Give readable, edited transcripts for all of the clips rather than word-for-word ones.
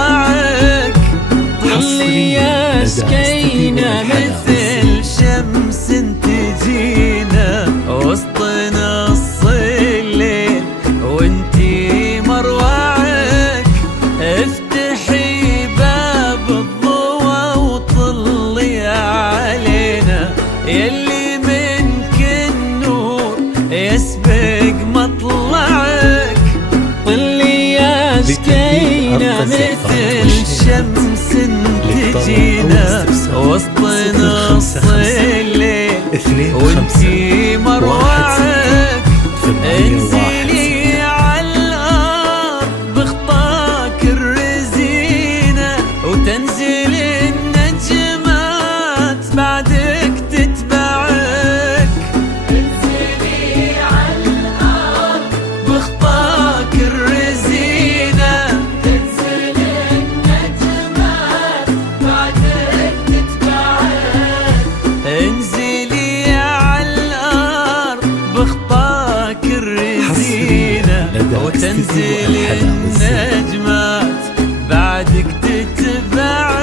مروعك. ظلي يا سكينة مثل شمس تجينا وسطنا الصليل وانتي مروعك. افتحي باب الضوى وطلي علينا يلي منك النور يسبق مطلعك. طلي يا سكينة مثل شمس تجينا وسطنا الصليل وانتي مروعك. انزلي عالارض بخطاك الرزينة وتنزل النجمات بعدك تتبعك. انزلي عالارض بخطاك الرزينة تنزل النجمات بعدك تتبعك. انزلي عالارض بخطاك الرزينة وتنزل النجمات بعدك تتبعك.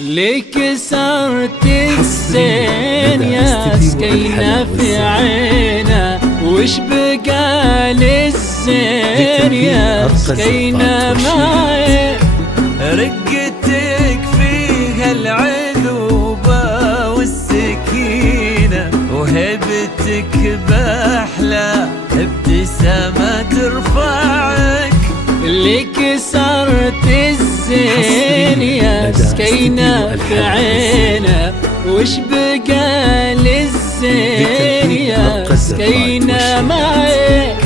ليك سرت الزين يا سكينة في عينا وش بقى للزين يا سكينة معي. رقتك فيها العذوبة والسكينة وهبتك بأحلى ابتسامة ترفعك. ليك سرت الزين يا سكينة في عينا وش بقى للزين يا سكينة معي.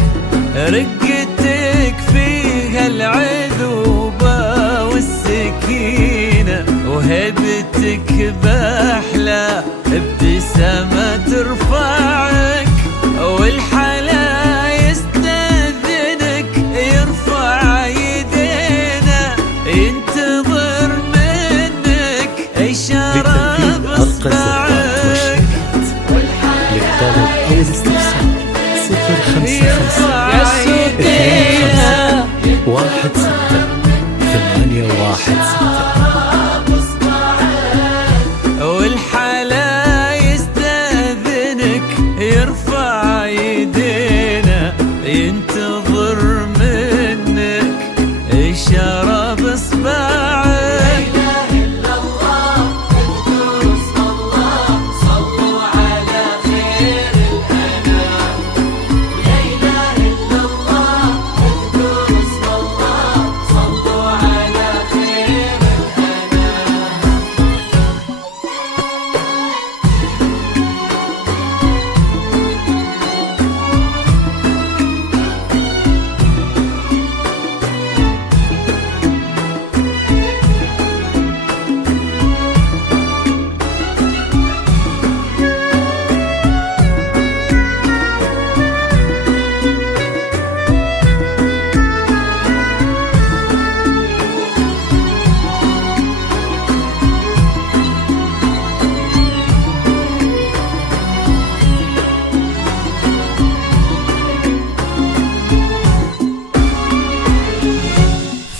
رقتك فيها العذوبة والسكينة وهبتك بأحلى ابتسامة ترفعك. والحلا يستأذنك يرفع يدينا ينتظر منك إشارة بإصبعك. للطلب أو الاستفسار 055 16 816. والحلا يستأذنك يرفع يدينا ينتظر منك إشارة بإصبعك.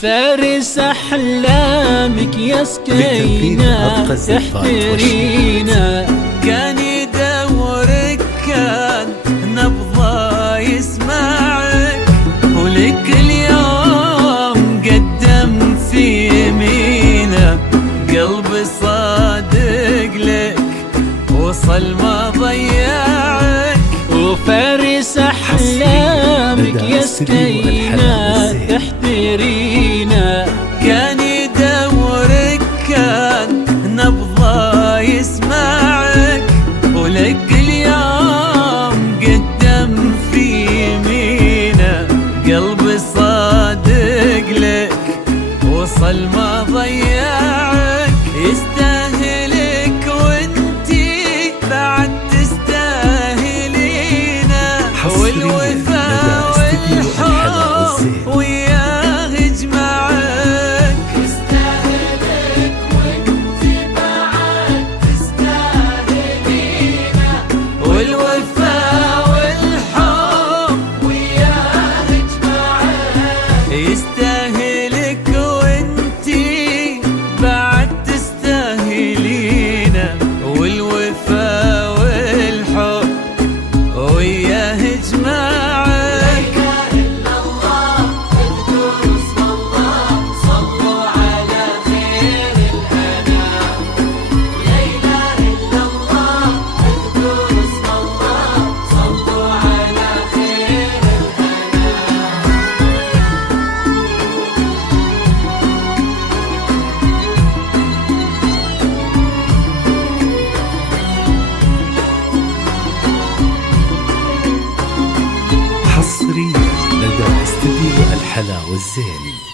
فارس أحلامك يا سكينة تحترينا. كان يدورك كان نبضة يسمعك ولك اليوم قدم في يمينه قلبي وصل ما ضيعك، وفارس أحلامك يا سكينة تحترينا. كان يدورك كان نبضه يسمعك، ولك اليوم قدم في يمينه، قلبي صادق لك وصل ما ضيعك، يستاهلك وانتي بعد تستاهلينا، والوفا والحب وياه يجمعك، يستاهلك وانتي بعد تستاهلينا، والوفا والحب وياه يجمعك، يستاهلك وانتي بعد تستاهلينا، والوفا والحب وياه يجمعك. حصريا لدى استديو الحلا والزين.